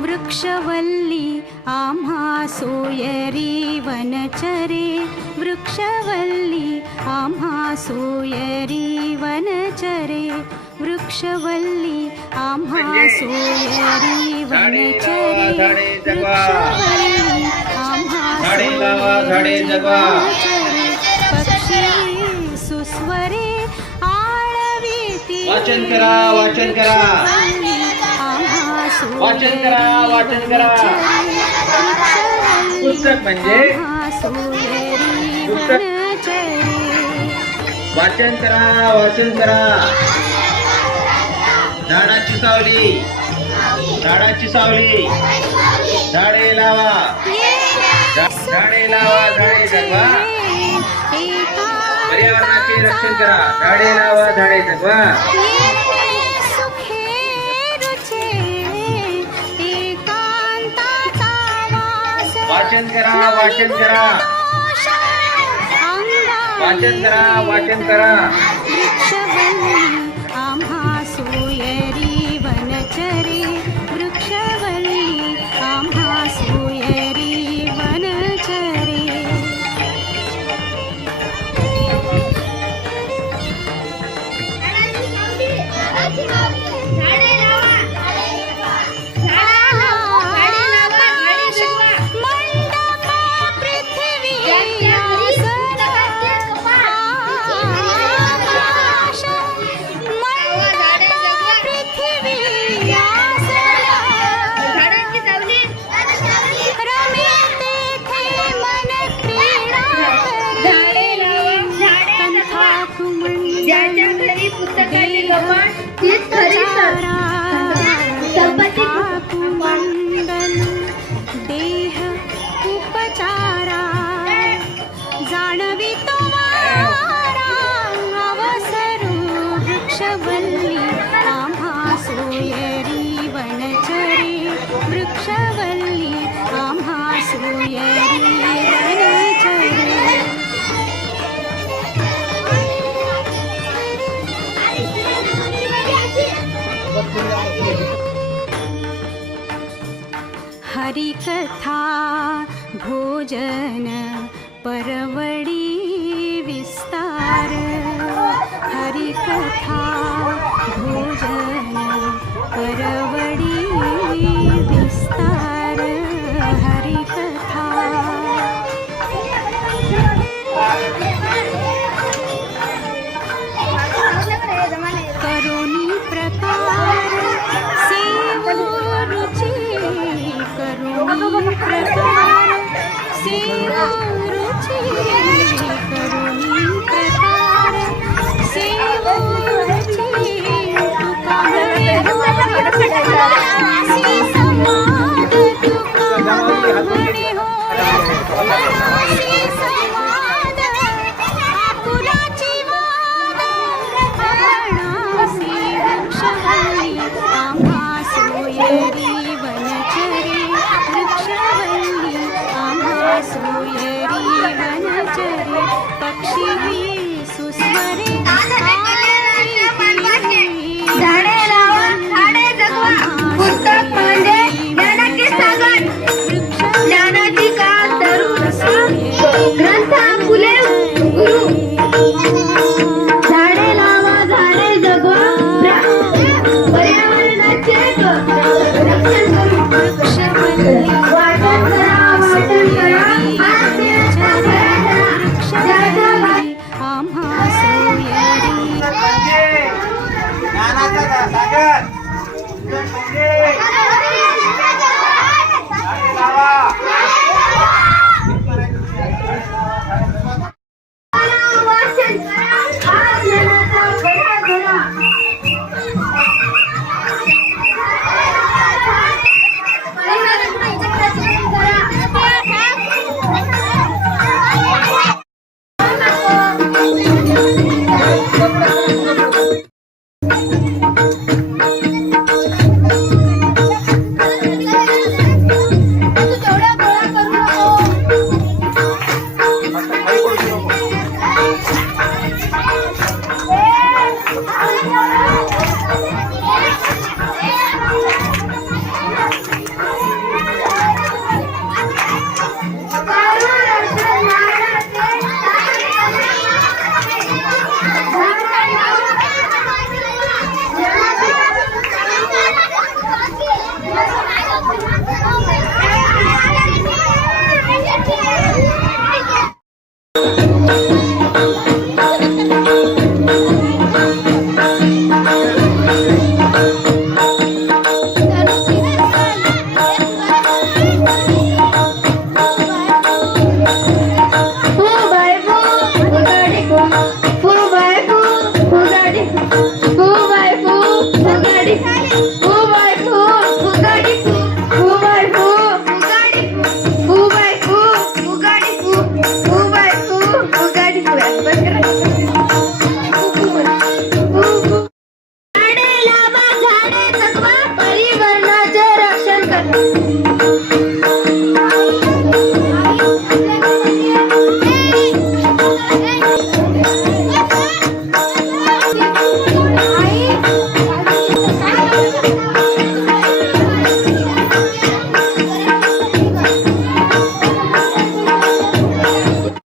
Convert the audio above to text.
वृक्षवल्ली आम्हा सोयरी वनचरे, वृक्षवल्ली आम्हा सोयरी वनचरे, वृक्षवल्ली आम्हा सोयरी वनचरे, वृक्षवल्ली आम्हा सोयरी वनचरे, पक्षी सुस्वरे आळवीती, वाचन करा, वाचन करा, वाचन करा, वाचन करा. पुस्तक म्हणजे पुस्तक. वाचन करा, वाचन करा. झाडाची सावली, झाडाची सावली, झाडे लावा, झाडे लावा, झाडे जगवा, पर्यावरणाचे रक्षण करा. झाडे लावा, झाडे जगवा. वाचन करा, वाचन करा, वाचन करा, वाचन करा. वृक्षवल्ली आम्हा सोयरी वनचरे, वृक्षवल्ली आम्हा सोयरी वनचरे. देह उपचारा जाणवी तुम्हारा अवसरू, वृक्षवल्ली आम्हा सोयरी वनचरे, वृक्षवल्ली आम्हा सोयरी वनचरे. हरिकथा भोजन परवडी विस्तार, हरिकथा भोजन परवडी